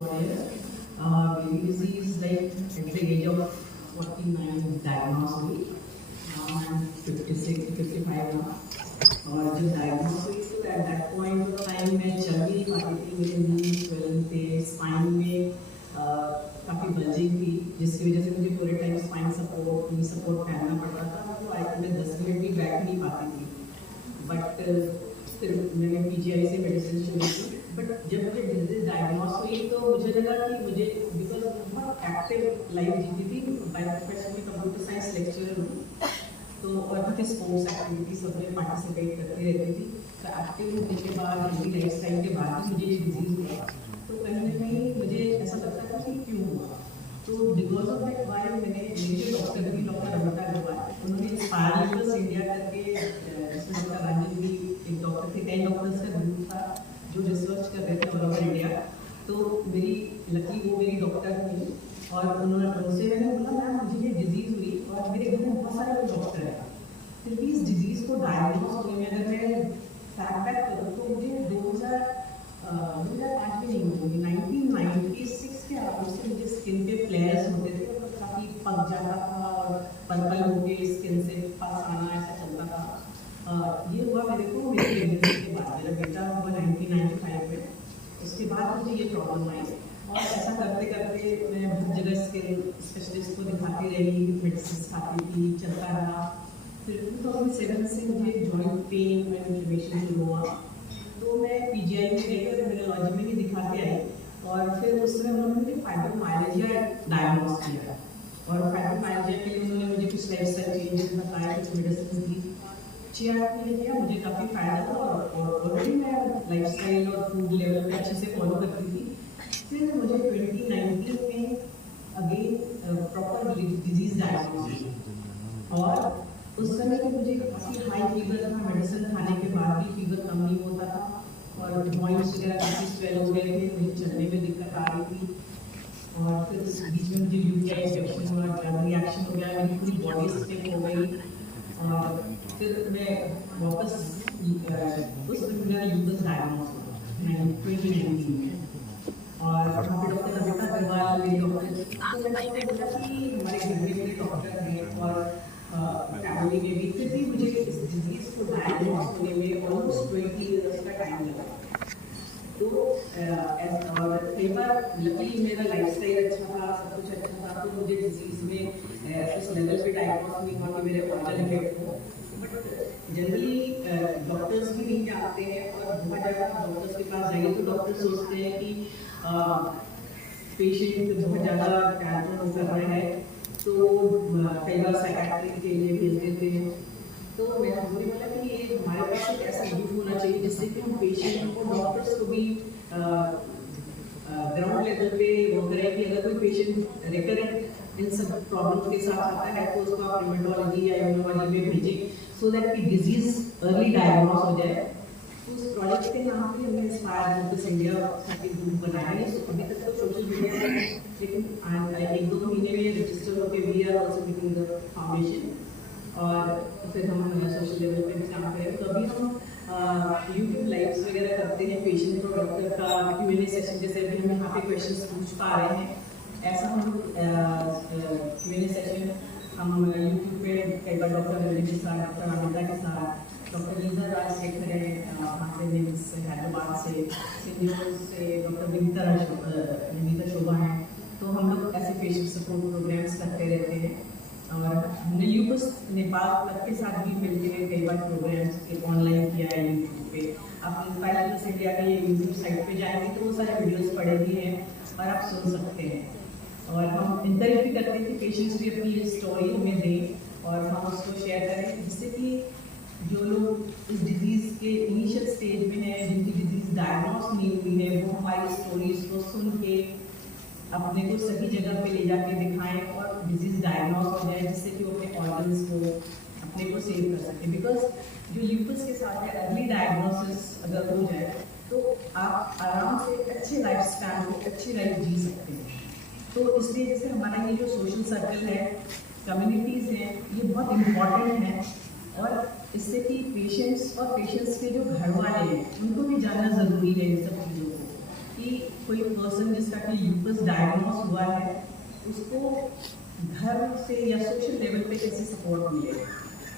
Very disease like at the age of 49 diagnosed हुई. Now I'm 56, 55 now. और जब diagnosed हुई तो at that point of time मैं चल भी नहीं पाती थी. मेरे knees swelling थे, spine में काफ़ी bulging थी, जिसकी वजह से मुझे पूरे time spine support, knee support पहनना पड़ रहा था. तो आई मैं 10 मिनट भी बैठ नहीं पाती थी. बट फिर मैंने PGI से मेडिसिन शुरू की. बट जब मुझे डिजीज डायग्नोस हुई तो मुझे लगा कि मुझे बिकॉज बहुत एक्टिव लाइफ जीती थी. बाय प्रोफेशन में कंप्यूटर साइंस लेक्चरर हूँ, तो और काफ़ी स्पोर्ट्स एक्टिविटी सब में पार्टिसिपेट करती रहती थी. तो एक्टिव होने के बाद हेल्दी लाइफ स्टाइल के बाद ही मुझे ये डिजीज़ हुआ. तो कहीं ना कहीं मुझे ऐसा लगता था कि क्यों हुआ. तो बिकॉज ऑफ दैट वाई मैंने मेरे डॉक्टर भी डॉक्टर अमिता अग्रवाल, उन्होंने इंस्पायर इंडिया करके जिसमें डॉक्टर रंजन भी एक डॉक्टर थे, 10 डॉक्टर्स का ग्रुप था जो रिसर्च कर रहे थे ऑल ओवर इंडिया. तो मेरी लकी वो मेरी डॉक्टर थी और उन्होंने उनसे मैंने बोला मैम मुझे ये डिजीज़ हुई और मेरे घर में बहुत सारे लोग डॉक्टर हैं, फिर भी इस डिजीज़ को डायग्नोज होने में अगर मैं फैक्ट बैक करूँ तो मुझे 2005 में नहीं होगी, 1996 के आराम से मुझे स्किन पे फ्लेयर्स होते थे. मतलब काफ़ी पक जाता था और पर्पल होके स्किन से पास आना ऐसा चलता था. ये हुआ मेरे को मेरी प्रेगनेंसी के बाद. मेरा बेटा हुआ 1995 में. उसके बाद मुझे ये प्रॉब्लम आई और ऐसा करते करते मैं बहुत जगह स्किन स्पेशलिस्ट को दिखाती रही, मेडिसिन खाती थी, चलता रहा. फिर 2007 से मुझे जॉइंट पेन और इन्फ्लेमेशन शुरू हुआ. तो मैं PGI में गई और न्यूरोलॉजी में भी दिखा के आई और फिर उस समय उन्होंने मुझे फाइब्रोमाइल्जिया डायग्नोज किया और फाइब्रोमाइल्जिया के लिए उन्होंने मुझे कुछ लाइफस्टाइल चेंजेस बताया, कुछ मेडिसिन दी. चिया ने किया, मुझे काफ़ी फायदा था और ऑलरेडी मैं लाइफस्टाइल और फूड लेवल पे अच्छे से फॉलो करती थी. फिर मुझे 2019 में अगेन प्रॉपर डिजीज डायग्नोज हुई और उस समय तो मुझे काफ़ी हाई फीवर था. मेडिसिन खाने के बाद भी फीवर कम नहीं होता था और जॉइंट्स वगैरह काफ़ी स्वेल हो गए थे, मुझे चलने में दिक्कत आ रही थी. और फिर उस बीच में मुझे UTI इंफेक्शन हुआ, ड्रग रिएक्शन हो गया, मेरी पूरी बॉडी स्टिफ हो गई. और फिर मैं वापस उस मेरा यूबस डायग्नोज हुआ 2019 में. और वहाँ पे डॉक्टर अमिता अग्रवाल मेरी डॉक्टर. तो मैंने बोला कि हमारे घर में मेरे डॉक्टर हैं और फैमिली में भी, फिर भी मुझे इस डिजीज़ को डायग्नोज होने में ऑलमोस्ट 20 ईयर्स का टाइम लगा. तो और कई बार लकीली मेरा लाइफस्टाइल अच्छा था, सब कुछ अच्छा था, तो मुझे डिजीज़ में उस लेवल पे डायग्नोज नहीं हुआ कि मेरे ऑर्गन इफेक्ट हो. बट जनरली डॉक्टर्स भी नहीं जानते हैं और बहुत ज़्यादा डॉक्टर्स के पास जाइए तो डॉक्टर सोचते हैं कि पेशेंट बहुत ज़्यादा कैंसर कर रहे हैं, तो कई बार साइकियाट्रिस्ट के लिए भेज देते हैं. तो मैंने बोला कि ये हमारे पास एक ऐसा ग्रुप होना चाहिए जिससे कि हम पेशेंट को डॉक्टर्स को भी ग्राउंड लेवल पे वो करें कि अगर कोई पेशेंट रिकरेंट इन सब प्रॉब्लम्स के साथ आता है तो उसको आप न्यूरोलॉजी या इम्यूनोलॉजी में भेजें सो दैट कि डिजीज़ अर्ली डायग्नोज हो जाए. उस प्रोजेक्ट के नाम पे हमने इंस्पायर इंडिया के ग्रुप बनाया है. अभी तक तो सोशल मीडिया है, लेकिन 1-2 महीने में रजिस्टर होकर we are also giving the foundation और फिर हम सोशल लेवल पे भी काम करें. तो अभी हम यूट्यूब लाइव्स वगैरह करते हैं पेशेंट और डॉक्टर का Q&A सेशन, जैसे अभी हम यहाँ पे क्वेश्चंस पूछ पा रहे हैं, ऐसा हम Q&A सेशन हम यूट्यूब पे कई बार डॉक्टर रंजन के साथ, डॉक्टर अमिता के साथ, डॉक्टर लीजा राजशेखर है वहाँ से हैदराबाद से, सिंधु से डॉक्टर विनीता शोभा है. तो हम लोग ऐसे पेशेंट सपोर्ट प्रोग्राम्स करते रहते हैं. और हमने यूबस नेपाल तक के साथ भी मिलते हैं कई बार प्रोग्राम्स ऑनलाइन किया है यूट्यूब पे. आप इंस्पायर इंडिया के यूट्यूब साइट पे जाएंगे तो वो सारे वीडियोस पड़े भी हैं और आप सुन सकते हैं. और हम इंकरेज भी करते हैं कि पेशेंट्स भी अपनी स्टोरी हमें दें और हम उसको शेयर करें, जिससे कि जो लोग इस डिजीज़ के इनिशियल स्टेज में हैं, जिनकी डिजीज़ डायग्नोज नहीं हुई है, वो हमारी स्टोरीज को सुन के अपने को सही जगह पे ले जाके दिखाएं और डिजीज़ डायग्नोज हो जाए, जिससे कि वो अपने ऑर्गन्स को अपने को सेव कर सकें. बिकॉज जो ल्यूपस के साथ है अर्ली डायग्नोसिस अगर हो जाए तो आप आराम से अच्छे लाइफ स्पैन को अच्छी लाइफ जी सकते हैं. तो इसलिए जैसे हमारा ये जो सोशल सर्कल है, कम्युनिटीज़ हैं, ये बहुत इम्पॉर्टेंट है. और इससे कि पेशेंट्स और पेशेंट्स के जो घर वाले हैं उनको भी जानना ज़रूरी है इन सब चीज़ों को कि कोई पर्सन जिसका कि ल्यूपस डायग्नोस हुआ है उसको घर से या सोशल लेवल पे कैसे सपोर्ट मिले,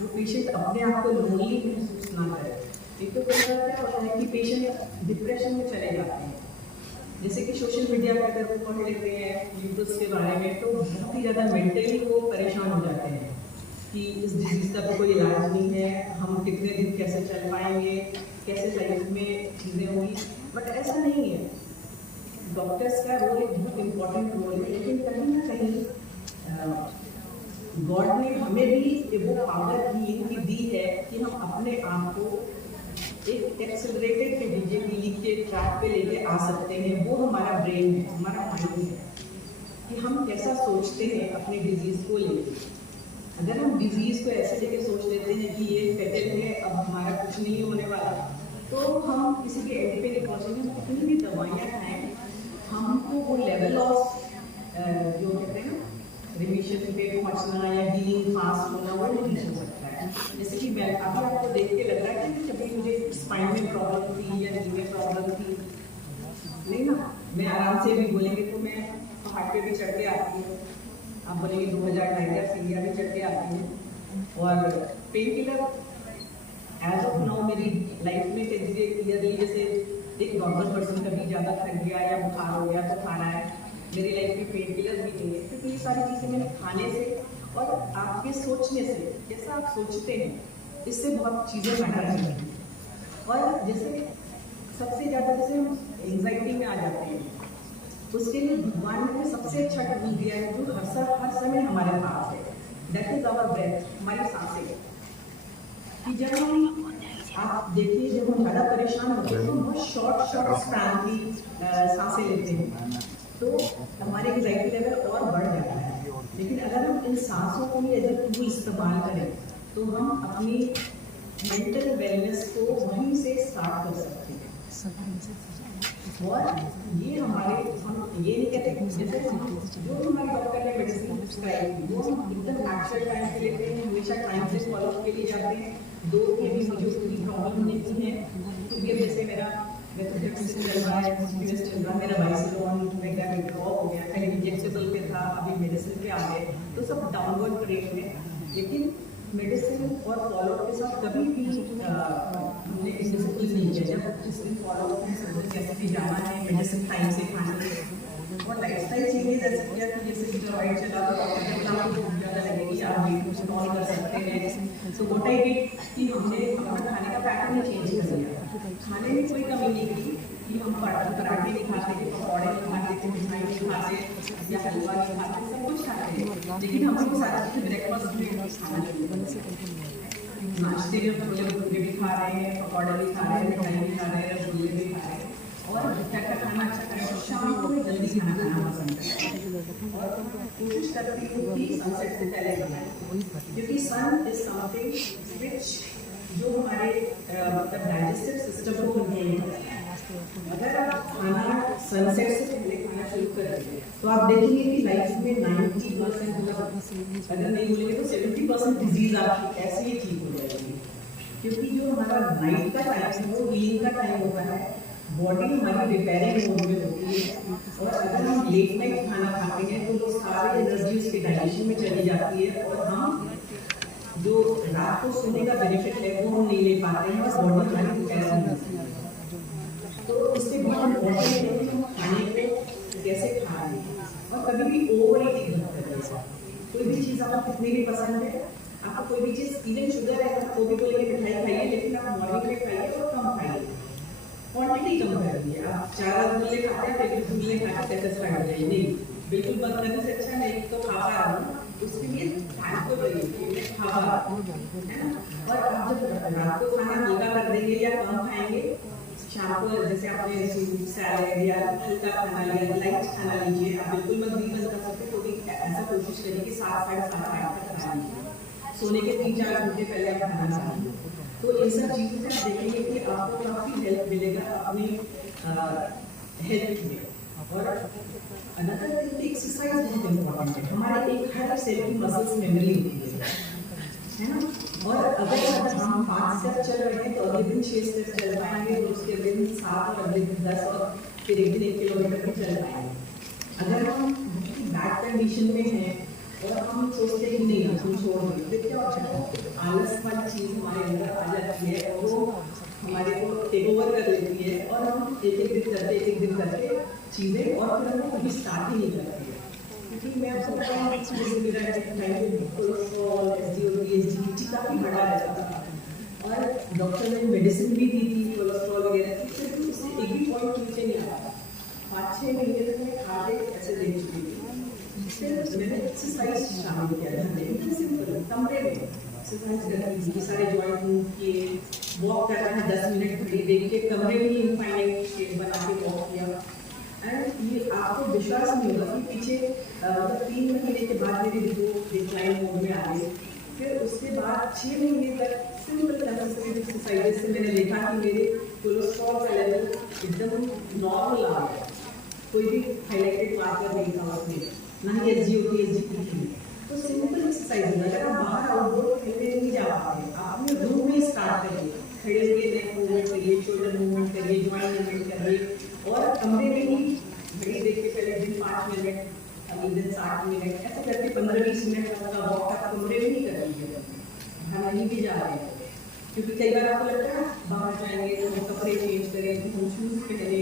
वो पेशेंट अपने आप को लोनली महसूस ना करे। एक तो क्या होता है कि पेशेंट डिप्रेशन में चले जाते हैं, जैसे कि सोशल मीडिया पर अगर वो पढ़ लेते हैं ल्यूपस के बारे में तो बहुत ही ज़्यादा मेंटली वो परेशान हो जाते हैं कि इस डिजीज़ का तो कोई इलाज नहीं है, हम कितने दिन कैसे चल पाएंगे, कैसे लाइफ में चीज़ें होंगी। बट ऐसा नहीं है, डॉक्टर्स का रोल एक बहुत इम्पोर्टेंट रोल है, लेकिन कहीं ना कहीं गॉड ने हमें भी वो पावर दी है कि हम अपने आप को एक एक्सेलरेटेड हीलिंग के ट्रैक पे लेके आ सकते हैं। वो हमारा ब्रेन है, हमारा माइंड है कि हम कैसा सोचते हैं अपने डिजीज़ को लेके। अगर हम डिजीज़ को ऐसे लेके सोच लेते हैं कि ये फेटल है, अब हमारा कुछ नहीं होने वाला, तो हम किसी के एंड पे नहीं पहुँचेंगे। कितनी भी दवाइयाँ खाएँ, हमको वो लेवल ऑफ जो कहते हैं ना रिमिशन पे पहुँचना या हीलिंग फास्ट होना वो नहीं हो सकता है। जैसे कि मैं अभी आपको देख के लग रहा है कि कभी मुझे स्पाइन में प्रॉब्लम थी या नी में प्रॉब्लम थी, नहीं ना, मैं आराम से भी बोलेंगे तो मैं पहाड़ पे भी चढ़ के आती हूँ, आप बोलेंगे 2000 टाइगर सीढ़ियाँ भी चढ़ के आती हूँ। और pain killer as of now मेरी लाइफ में क्लियरली जैसे एक नॉर्मल पर्सन कभी ज़्यादा थक गया या बुखार हो गया तो खाना है, मेरी लाइफ में पेन किलर भी नहीं है, क्योंकि ये सारी चीज़ें मैंने खाने से और आपके सोचने से, जैसा आप सोचते हैं इससे बहुत चीज़ें मैटर करती हैं। और जैसे सबसे ज़्यादा जैसे हम एंग्जाइटी में आ जाते हैं, उसके लिए भगवान ने सबसे अच्छा टूल दिया है जो हर समय हमारे पास है, दैट इज आवर ब्रेथ, हमारी सांसें। कि जब हम आप देखिए जब हम ज़्यादा परेशान होते हैं तो बहुत शॉर्ट स्पैन की सांसें लेते हैं तो हमारे एंग्जाइटी लेवल और बढ़ जाता है। लेकिन अगर हम इन सांसों को भी एज ए टूल इस्तेमाल करें तो हम अपनी मेंटल वेलनेस को वहीं से स्टार्ट कर सकते हैं। और ये हमारे हम ये नहीं कहते जैसे जो हमारे डॉक्टर ने मेडिसिन प्रिस्क्राइब की वो हम एकदम एक्चुअल टाइम पे लेते हैं, हमेशा टाइम से फॉलो के लिए जाते हैं। दो के भी मुझे कोई प्रॉब्लम नहीं है, क्योंकि अब जैसे मेरा चल रहा है, मेरा वाइसिलोन मेरा ड्रॉप हो गया, पहले इंजेक्टेबल पे था, अभी मेडिसिन पे आ गए, तो सब डाउनवर्ड ट्रेंड में। लेकिन मेडिसिन और फॉलोअप के साथ कभी भी हमने डिसिप्लिन नहीं किया। जब जिस दिन फॉलोअप में समझ कैसे भी जाना है, मेडिसिन टाइम से खाना है और लाइफस्टाइल चेंजेस ऐसे किया कि जैसे स्टेरॉइड चला तो आपको बहुत ज़्यादा लगेगी, आप वेट कुछ नॉन कर सकते हैं। तो व्हाट आई डिड कि हमने अपना खाने का पैटर्न चेंज कर दिया। खाने में कोई कमी नहीं की कि हम पराठे नहीं खाते थे, पकौड़े नहीं खाते थे, मिठाई नहीं खाते या हलवा नहीं खाते, सब कुछ खाते हैं। लेकिन हमको सारा चीज़ ब्रेकफास्ट में खाना चाहिए, नाश्ते में छोले भटूरे भी खा रहे हैं, पकौड़े भी खा रहे हैं, मिठाई भी खा रहे हैं, रसगुल्ले भी खा रहे हैं और घर का खाना अच्छा करें। शाम को भी जल्दी खाना खाना पसंद है और कोशिश करती हूँ कि सनसेट से पहले बनाएं, क्योंकि सन इज समथिंग विच जो हमारे मतलब डाइजेस्टिव सिस्टम को कंट्रोल करता है। अगर आप खाना सनसेट से पहले खाना शुरू करेंगे तो आप देखेंगे कि लाइफ में 90% अगर नहीं बोलेंगे तो 70% डिजीज आपकी ऐसे ही ठीक हो जाएगी, क्योंकि जो हमारा नाइट का टाइम है वो हीलिंग का टाइम होता है, बॉडी हमारी रिपेयरिंग मोड में होती है। और अगर हम लेट नाइट खाना खाते हैं तो वो सारी एनर्जी उसके डाइजेशन में चली जाती है और हम जो रात को सोने का बेनिफिट है वो हम नहीं ले पाते हैं और बॉडी हमारी रिपेयर नहीं होती है। तो इससे बहुत इम्पोर्टेंट है कि हम खाने को कैसे खा रहे हैं और कभी भी ओवर ईटिंग मत करिए। कोई भी चीज़ आपको कितनी भी पसंद है, आपको कोई भी चीज़ इवन शुगर है तो भी बोलेंगे मिठाई खाइए, लेकिन आप मॉर्निंग में खाइए और कम खाइए, क्वांटिटी कम करिए। आप 4 रसगुल्ले खाते हैं, फिर रसगुल्ले खाते सेटिस्फाइड हो जाइए, नहीं, बिल्कुल बंद करने से अच्छा नहीं तो खा पा रहा हूँ उसके लिए थैंक को करिए, खा पा रहा हूँ, है ना। और आप जब रात को खाना हल्का कर देंगे या कम खाएंगे, शाम को जैसे आपने सैलेड या हल्का खाना लिया, लाइट खाना लीजिए, आप बिल्कुल मत भी बंद कर सकते तो भी ऐसा कोशिश करिए कि 7 साढ़े 7 तक खा लीजिए, सोने के 3-4 घंटे पहले आप खाना खाइए। तो इन सब चीज़ों से आप देखेंगे कि आपको काफ़ी हेल्प मिलेगा अपनी हेल्थ में। और अनदर एक्सरसाइज बहुत इम्पोर्टेंट है, हमारे एक हर सेल की मसल्स मेमोरी होती है ना। और अगर हम 5 स्टेप चल रहे हैं तो अगले दिन 6 स्टेप चल पाएंगे, तो उसके अगले दिन 7 और अगले दिन 10 और फिर एक दिन 1 किलोमीटर भी चल पाएंगे। अगर हम बैड कंडीशन में हैं और हम सोचते हैं कि नहीं हम छोड़ दें, तो क्या होता है, आलस वाली चीज़ हमारे अंदर आ जाती है और वो हमारे को टेक ओवर कर लेती है और हम एक एक दिन करके चीज़ें और फिर हम कभी स्टार्ट ही नहीं करते हैं। क्योंकि मैं आपको बताऊँ, जैसे मेरा कोलेस्ट्रॉल, SGOT, काफ़ी बड़ा रहता था और डॉक्टर ने मेडिसिन भी दी थी कोलेस्ट्रॉल वगैरह की, फिर भी उससे एक भी पॉइंट नीचे नहीं आया। 5-6 महीने तक मैं खाते ऐसे दे चुकी थी। फिर मैंने एक्सरसाइज शामिल किया घर में, एकदम सिंपल कमरे में एक्सरसाइज करती थी, सारे जॉइंट मूव किए, वॉक करना है 10 मिनट घड़ी देख के कमरे में ही इनफाइनाइट शेप बना के वॉक किया। एंड ये आपको विश्वास नहीं होगा कि पीछे 3 महीने के बाद मेरी रिपोर्ट डिक्लाइन मोड में आ गई। फिर उसके बाद 6 महीने तक सिंपल कंसिस्टेंट एक्सरसाइजेज से मैंने देखा कि मेरे कोलेस्ट्रॉल का लेवल एकदम नॉर्मल आ गया, कोई भी हाईलाइटेड मार्कर नहीं था उसमें, ना ही SGOT थी। तो सिंपल एक्सरसाइज है, अगर आप बाहर आउटडोर खेलने नहीं जा पाते, आप अपने रूम में स्टार्ट करिए, खड़े हुए नेक मूवमेंट करिए, शोल्डर मूवमेंट करिए, ज्वाइंट मूवमेंट करिए और कमरे में ही घड़ी देख के पहले दिन 5 मिनट, अगले दिन 60 मिनट, ऐसे करके 15-20 मिनट का वॉक आप कमरे में ही कर लीजिए, हम नहीं भी जा रहे हैं। क्योंकि कई बार आपको लगता है बाहर जाएंगे तो हम कपड़े चेंज करें, तो हम शूज पहने,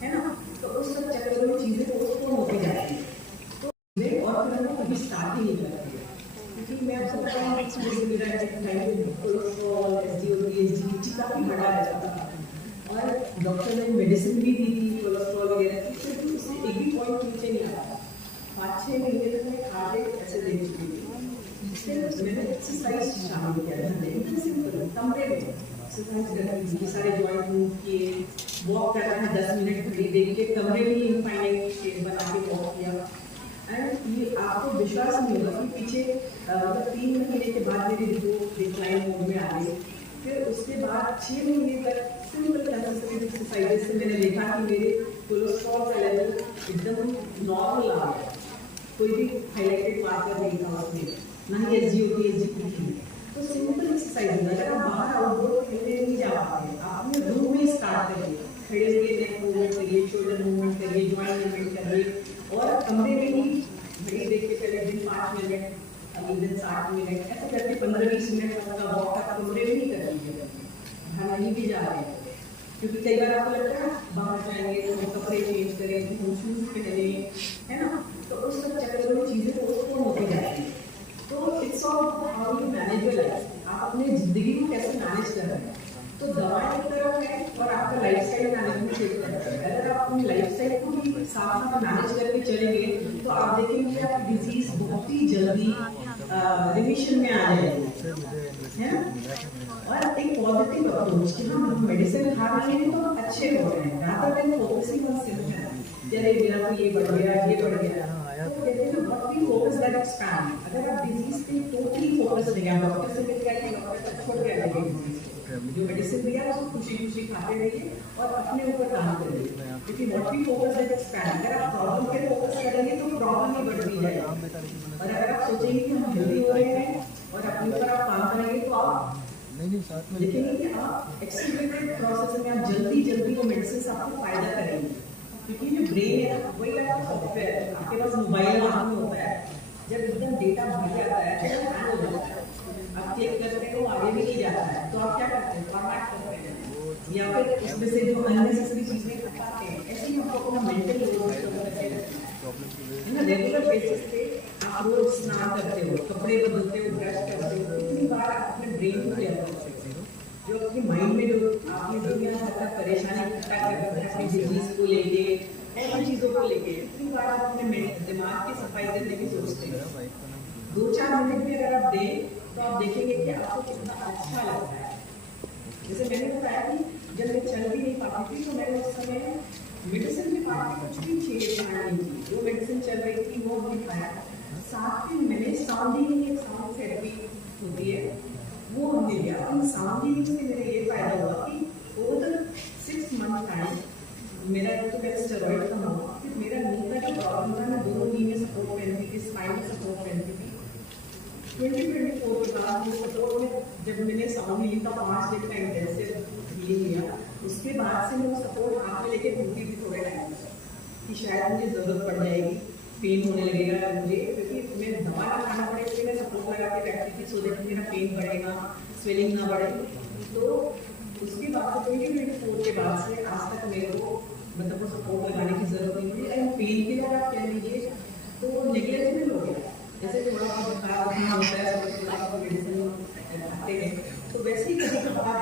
है ना, तो उस सब चक्कर में चीज़ें पोस्टपोन होती जाती है और फिर हम कभी स्टार्ट ही नहीं करते। क्योंकि मैं आपको बताऊँ, जैसे मेरा कोलेस्ट्रॉल, SGOT, काफ़ी बड़ा रहता था और डॉक्टर ने मेडिसिन भी दी थी कोलेस्ट्रॉल वगैरह की, फिर भी उससे एक भी पॉइंट नीचे नहीं आया। 5-6 महीने तक मैं खाते ऐसे दे चुकी थी। फिर मैंने एक्सरसाइज शामिल किया घर में, एकदम सिंपल कमरे में एक्सरसाइज करती थी, सारे जॉइंट मूव किए, वॉक करना है 10 मिनट घड़ी देख के कमरे में ही इनफाइनाइट शेप बना के वॉक किया। एंड ये आपको विश्वास नहीं होगा कि पीछे 3 महीने के बाद मेरी रिपोर्ट डिक्लाइन मोड में आ गई। फिर उसके बाद 6 महीने तक सिंपल कंसिस्टेंट एक्सरसाइजेज से मैंने देखा कि मेरे कोलेस्ट्रॉल का लेवल एकदम नॉर्मल आ गया, कोई भी हाईलाइटेड मार्कर नहीं था उसमें, ना ही SGOT थी। तो सिंपल एक्सरसाइज है, अगर आप बाहर आउटडोर खेलने नहीं जा पाते, आप अपने रूम में स्टार्ट करिए, खड़े हुए नेक मूवमेंट करिए, शोल्डर मूवमेंट करिए, ज्वाइंट मूवमेंट करिए और कमरे में ही घड़ी देख के पहले दिन 5 मिनट, अगले दिन 60 मिनट, ऐसे करके 15-20 मिनट का वॉक आप कमरे में ही कर लीजिए, हम नहीं भी जा रहे हैं। क्योंकि कई बार आपको लगता है बाहर जाएंगे तो हम कपड़े चेंज करें, तो हम शूज पहने, है ना, तो उस सब चक्कर में चीज़ें पोस्टपोन होती जाती है। तो it's all how you manage your life, आप अपनी ज़िंदगी को कैसे मैनेज कर रहे हैं। तो दवाएं एक तरफ है और आपका लाइफस्टाइल मैनेजमेंट एक तरफ है। अगर आप अपनी लाइफस्टाइल को भी साथ साथ मैनेज करके चलेंगे तो आप देखेंगे कि आपकी डिजीज बहुत ही जल्दी रिमिशन में आ जाएगी, है ना। और एक पॉजिटिव अप्रोच कि हम मेडिसिन खा रहे हैं तो अच्छे हो रहे हैं, rather than focusing on symptom, जैसे मेरा तो ये बढ़ गया, ये बढ़ गया, तो कहते हैं what we focus that expand. अगर आप डिजीज पे टोटली फोकस नहीं है, डॉक्टर से मिल गया कि डॉक्टर छोड़ गया डिजीज, जो मेडिसिन दिया है उसको खुशी खुशी खाते रहिए और अपने ऊपर काम करिए। क्योंकि what we focus that expand, अगर आप प्रॉब्लम पे फोकस करेंगे तो प्रॉब्लम ही बढ़ती जाएगी, और अगर आप सोचेंगे कि हम हेल्दी हो रहे हैं और अपने ऊपर आप काम करेंगे तो आप देखेंगे कि आप एक्सीलरेटेड प्रोसेस में आप जल्दी वो मेडिसिन आपको फायदा करेंगे। क्योंकि जो ब्रेन है ना वही आपका सॉफ्टवेयर, आपके पास मोबाइल हाथ में होता है, जब एकदम डेटा भर जाता है तो हैंग हो जाता है, आप क्लिक करते हो आगे भी नहीं जाता है, तो आप क्या करते हैं, फॉर्मेट करते हैं या फिर इसमें से जो अननेसेसरी चीजें हटाते हैं। ऐसे ही आपको अपना मेंटल लोड करके है ना, रेगुलर बेसिस पे आप रोज स्नान करते हो, कपड़े बदलते हो, ब्रश करते हो, इतनी बार आप अपने ब्रेन को क्लियर कर सकते हो, जो अपने माइंड में जो आपने दुनिया भर परेशानी इकट्ठा कर रखा है अपनी डिजीज को लेके, ऐसी चीजों को लेके, इतनी बार आप अपने दिमाग की सफाई करने की सोचते हैं। 2-4 मिनट भी अगर आप दें तो आप देखेंगे कि आपको कितना अच्छा लगता है। जैसे मैंने बताया कि जब मैं चल भी नहीं पाती थी तो मैंने उस समय मेडिसिन के पार्ट में कुछ भी छेड़छाड़ नहीं की, जो मेडिसिन चल रही थी वो भी खाया, साथ में मैंने साउंडिंग, एक साउंड थेरेपी होती है वो हमने लिया, और साउंडिंग से मेरे ये फायदा हुआ कि ओवर 6 मंथ टाइम मेरा तो मेरा स्टेरॉइड कम हुआ, फिर मेरा नी का जो प्रॉब्लम था, मैं दोनों नी में सपोर्ट पहनती थी, स्पाइन में सपोर्ट पहनती थी। 2024 के बाद सपोर्ट में जब मैंने साउंड हीलिंग का 5 दिन का इंटेंसिव हीलिंग लिया, उसके बाद से मैं सपोर्ट हाथ में लेके घूमती थी थोड़े थोड़े टाइम कि शायद मुझे ज़रूरत पड़ जाएगी, पेन होने लगेगा मुझे, क्योंकि मैं दवा ना खाना पड़े इसलिए मैं सपोर्ट लगा के रखती थी, सो दैट मेरा पेन बढ़ेगा, स्वेलिंग ना बढ़े। तो उसके बाद से 2024 के बाद से आज तक मेरे को मतलब वो सपोर्ट लगाने की ज़रूरत नहीं पड़ी। एंड पेन किलर आप कह लीजिए तो नेग्लेक्टेबल हो गया, जैसे थोड़ा बहुत बुखार होता है थोड़ा बहुत मेडिसिन खाते हैं, तो वैसे ही कभी कभार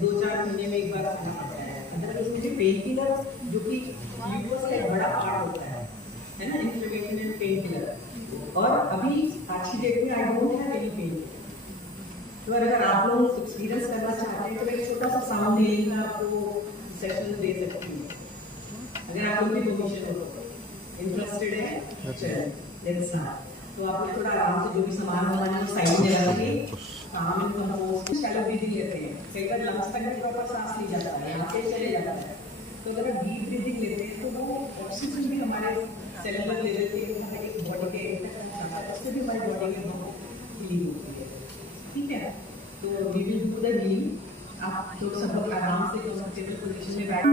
2-4 महीने में एक बार खाना पड़ता है। अदरवाइज मुझे पेन किलर जो कि यूट्यूब का एक बड़ा पार्ट होता है ना, इन्फ्लेमेशन एंड पेन किलर। और अभी आज की डेट में I don't have any pain. तो अगर आप लोग एक्सपीरियंस करना चाहते हैं तो एक छोटा सा साउंड हीलिंग का आपको सेशन दे सकती हूँ, अगर आप लोग भी परमिशन हो तो। इंटरेस्टेड है? अच्छा, तो आप लोग थोड़ा आराम से जो भी सामान हमारे साइड में रख के काम एंड कंपोज शैलो ब्रीदिंग लेते हैं। कई बार लंग्स तक भी प्रॉपर सांस नहीं जाता है, यहाँ से चले जाता है। तो अगर आप डीप ब्रीदिंग लेते हैं तो वो ऑक्सीजन भी हमारे सेलुलर लेवल पे हमारे बॉडी के जाता है, उससे भी हमारी बॉडी में हीलिंग होती है। ठीक है, तो we will do the healing. आप तो सब लोग आराम से कंफर्टेबल पोजीशन में बैठ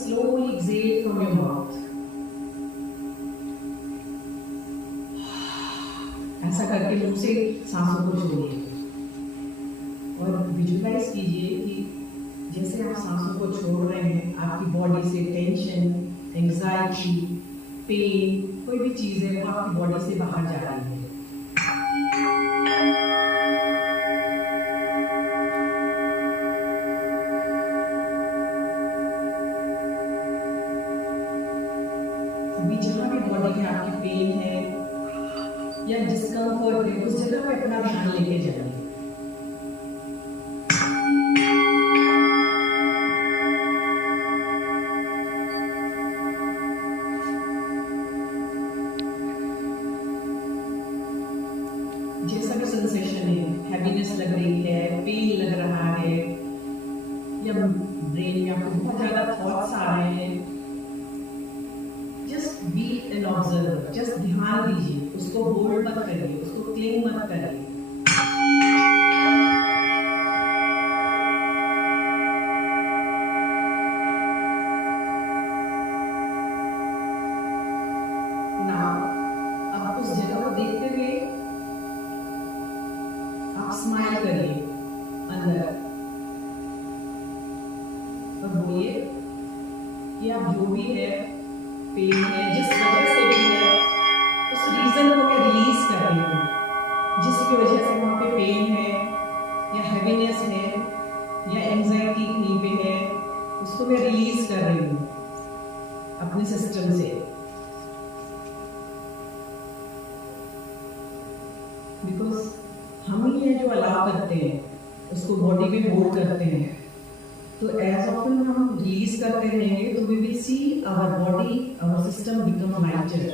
slowly exhale from your mouth. ऐसा करके मुंह से सांसों को छोड़िए और विजुअलाइज कीजिए कि जैसे आप सांसों को छोड़ रहे हैं, आपकी बॉडी से टेंशन, एंजाइटी, पेन, कोई भी चीज है वो आपकी बॉडी से बाहर जा रही है। जहाँ भी बॉडी में आपकी पेन है या डिस्कम्फर्ट है, उस जगह पे अपना ध्यान लेके जाइए। जैसा भी सेंसेशन है, हैवीनेस लग रही है, पेन लग रहा है या ब्रेन में आपको बहुत ज्यादा थॉट्स आ रहे हैं, बी एन ऑब्जर्वर, जस्ट ध्यान दीजिए, उसको होल्ड मत करिए, उसको क्लिंग मत करिए। नाउ अब उस जगह को देखते हुए आप स्माइल करिए अंदर और बोलिए कि आप जो भी है, पेन है, जिस वजह से भी है, उस रीजन को मैं रिलीज कर रही हूँ। जिसकी वजह से वहाँ पे पेन है या हैवीनेस है या एंजाइटी कहीं पे है, उसको मैं रिलीज कर रही हूँ अपने सिस्टम से। बिकॉज हम ही है जो अलाउ करते हैं, उसको बॉडी में होल्ड करते हैं। तो एज ऑफन हम रिलीज करते रहेंगे तो we will see our body, our system become lighter.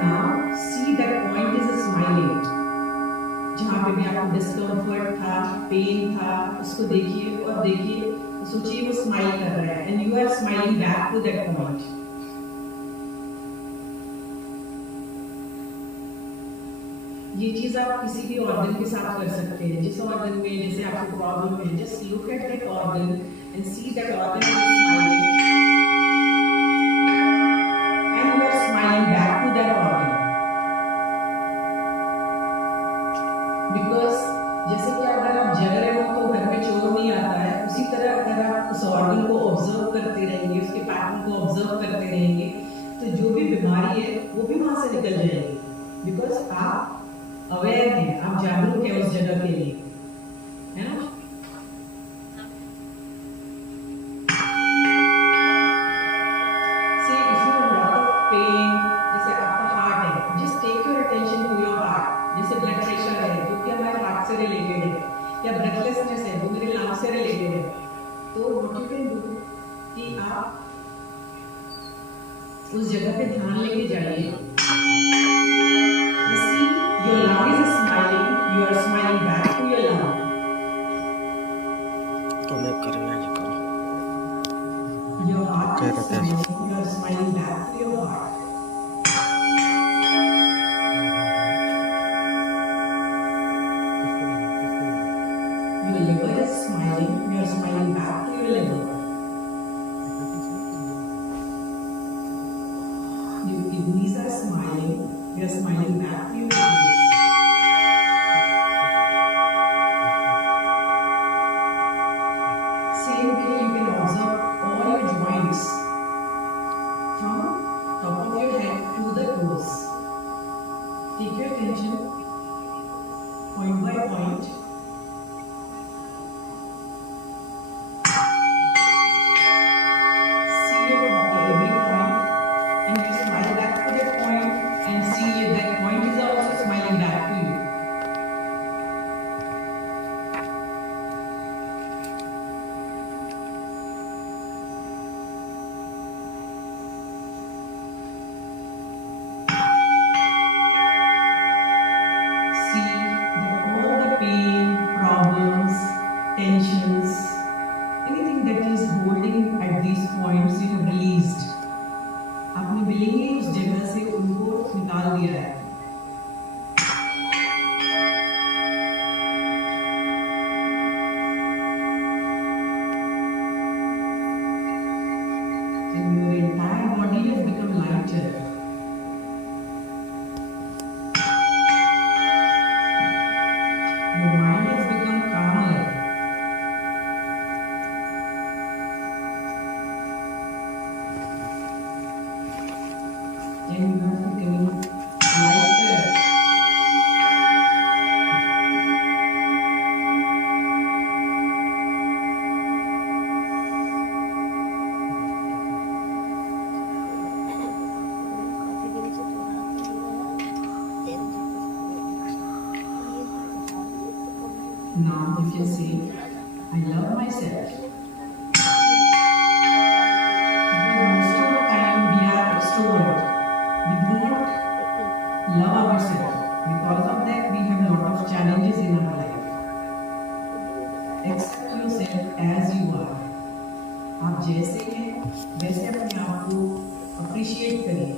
Now see that point is smiling. जहाँ पे भी आपको डिस्कम्फर्ट था, पेन था, उसको देखिए और देखिए, सोचिए वो स्माइल कर रहा है and you are smiling back to that point. ये चीज आप किसी भी ऑर्गन के साथ कर सकते हैं। जिस ऑर्गन में जैसे आपको प्रॉब्लम है, just look at that organ and see that organ is smiling and you are smiling back to that organ. Because जैसे कि अगर आप जग रहे हो तो घर में चोर नहीं आता है, उसी तरह अगर आप उस ऑर्गन को ऑब्जर्व करते रहेंगे तो जो भी बीमारी है वो भी वहां से निकल जाएगी, बिकॉज आप अवेयर हैं, आप जागरूक हैं उस जगह के लिए, है ना। जैसे ब्लड प्रेशर है जो कि हमारे हार्ट से रिलेटेड है, या ब्रेथलेसनेस है जो मेरे लंग्स से रिलेटेड है, तो व्हाट यू कैन डू कि आप उस जगह पे ध्यान लेके जाइए। See, your lung is smiling, you are smiling back to your lung. तो मैं करना जी करो। Your heart is smiling, you are smiling back to your heart. Your liver is smiling, you are smiling back to your liver. Your kidneys are smiling, you are smiling back to your kidneys. Same way you can observe all your joints from top of your head to the toes. Take your attention point by point. Tensions, anything that is holding at these points you have released. आपने मिलेंगे उस जगह से उनको निकाल दिया है। And your entire body has become lighter. Your mind has become calmer. And you are becoming lighter. Now you can say, I love myself. Because most of the time we are extrovert. We do not love ourselves. Because of that we have a lot of challenges in our life. Accept yourself as you are. आप जैसे हैं वैसे अपने आप को appreciate करिए।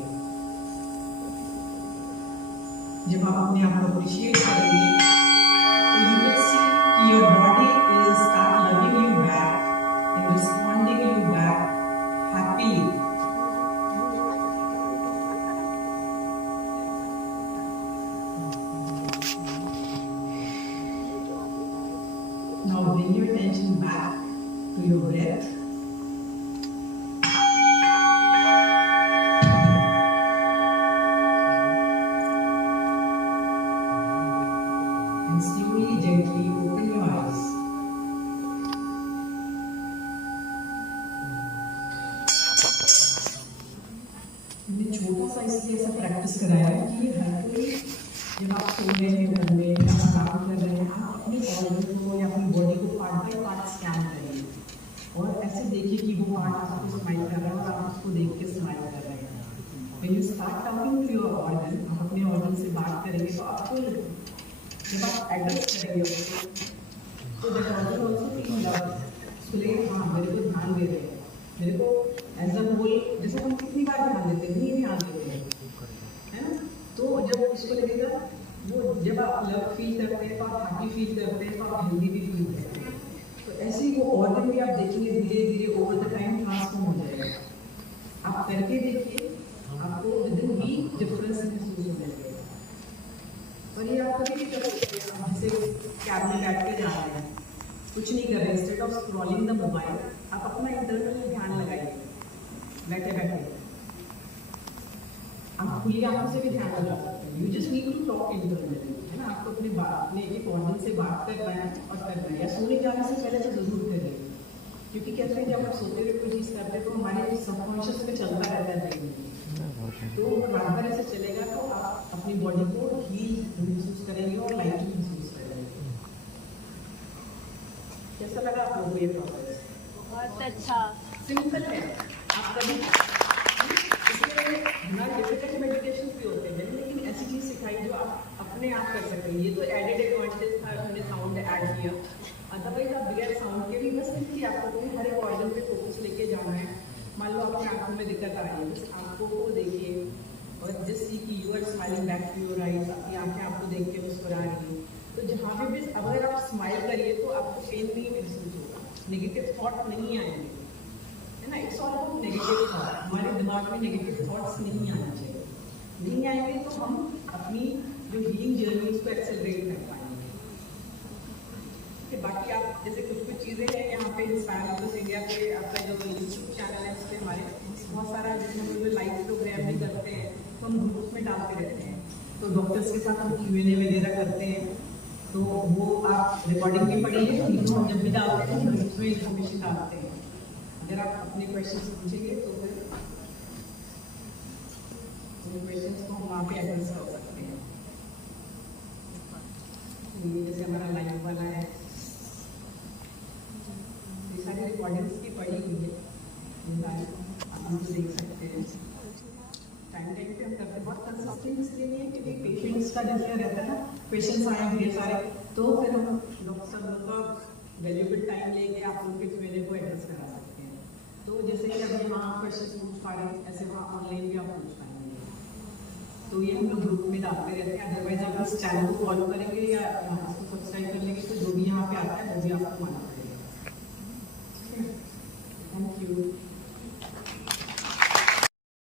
जब आप अपने आप को अप्रिशिएट करेंगे तो you will see कि your body is start loving you back and responding you back happily. Now bring your attention back to your breath. And slowly, gently open your eyes. मैंने छोटा सा इसलिए ऐसा प्रैक्टिस कराया है कि हर कोई जब आप सो रहे हैं घर में या काम कर रहे हैं, आप अपनी ऑर्गन को या अपनी बॉडी को पार्ट बाय पार्ट स्कैन करिए और ऐसे देखिए कि वो पार्ट आपको स्माइल कर रहा है और आप उसको देख के स्माइल कर रहे हैं। When you start talking to your organ, आप अपने ऑर्गन से बात करेंगे तो आपको जब आप एड्रेस करेंगे उसको तो that organ also feel love, उसको लगे हाँ मेरे को ध्यान दे रहे हैं, मेरे को एज अ होल, जैसे हम कितनी बार ध्यान देते हैं, नहीं ध्यान देते हैं, है ना। तो जब उसको लगेगा वो जब आप लव फील करते हैं तो आप हैप्पी फील करते हैं तो आप हेल्दी भी फील करते हैं। तो ऐसे ही वो ऑर्गन भी आप देखेंगे धीरे धीरे ओवर द टाइम ट्रांसफॉर्म हो जाएगा। आप करके देखिए, आपको विद इन वीक डिफरेंस महसूस होने लगेगा। और ये आप कभी भी कर सकते हैं, आप जैसे कैब में बैठ के जा रहे हैं, कुछ नहीं कर रहे, instead of scrolling the mobile आप अपना इंटरनल ध्यान लगाइए। बैठे बैठे आप खुली आंखों से भी ध्यान लगा सकते हैं। You just need to talk internally, है ना। आपको अपने एक ऑडियंस से बात करना है और करना है, या सोने जाने से पहले तो जरूर करें, क्योंकि कहते हैं जब आप सोते हुए कोई चीज़ करते हैं तो हमारे सबकॉन्शियस में चलता रहता है ब्रेन, तो रात भर ऐसे चलेगा तो आप अपनी बॉडी को हील महसूस करेंगे और लाइट महसूस करेंगे। कैसा लगा आप लोगों को ये प्रोसेस? बहुत अच्छा, सिंपल है। आप कभी हमारे डिफिकल्ट मेडिटेशन भी होते हैं, लेकिन ऐसी चीज़ सिखाई जो आप अपने आप कर सकते हैं। ये तो एडेड एडवांटेज था, हमने साउंड ऐड किया, अदरवाइज आप बगैर साउंड के भी बस कि आपको अपने हर एक ऑर्गन पे फोकस लेके जाना है। मान लो आपकी आंखों में दिक्कत आ रही है, बस आंखों को देखिए और जस्ट सी कि you are smiling back to your eyes, आपकी आंखें आपको देख के मुस्कुरा रही है। तो जहाँ पे भी अगर आप स्माइल करिए तो आपको पेन नहीं महसूस होगा, नेगेटिव थॉट नहीं आएंगे, है ना। It's all about negative thought. हमारे दिमाग में नेगेटिव थॉट्स नहीं आने चाहिए, नहीं आएंगे तो हम अपनी जो हीलिंग जर्नी उसको एक्सेलरेट कर पाएंगे। कि बाकी आप जैसे कुछ चीज़ें हैं यहाँ पे इंस्पायर प्लस इंडिया पे आपका जो यूट्यूब चैनल है उस पर हमारे बहुत सारा जिसमें जो लाइव प्रोग्राम भी करते हैं तो हम ग्रुप्स में डालते रहते हैं, तो डॉक्टर्स के साथ हम Q&A वगैरह करते हैं, तो वो आप रिकॉर्डिंग भी पढ़िए, हम जब भी डालते हैं ग्रुप्स में इन्फॉर्मेशन डालते हैं। अगर आप अपने क्वेश्चंस पूछेंगे तो फिर क्वेश्चंस को हम वहाँ पे एड्रेस कर सकते हैं। ये जैसे हमारा लाइव वाला है, ये सारी रिकॉर्डिंग्स की पड़ी हुई है, आप हमको देख सकते हैं। टाइम पे हम करते हैं, बहुत कंसल्टिंग इसलिए नहीं है क्योंकि पेशेंट्स का जैसे रहता है ना, पेशेंट्स आए ढेर सारे, तो फिर हम लोग सब लोग का वैल्यूबल टाइम लेके आप उनके Q&A को एड्रेस करा सकते हैं। तो जैसे कि अभी वहाँ क्वेश्चन पूछ पा रहे हैं, ऐसे वहाँ ऑनलाइन भी आप पूछ पाएंगे। तो ये हम लोग ग्रुप में डालते रहते हैं। अदरवाइज आप इस चैनल को फॉलो करेंगे या इसको सब्सक्राइब कर लेंगे तो जो भी यहाँ पे आता है वो भी आपको मालूम पड़ेगा। Thank you.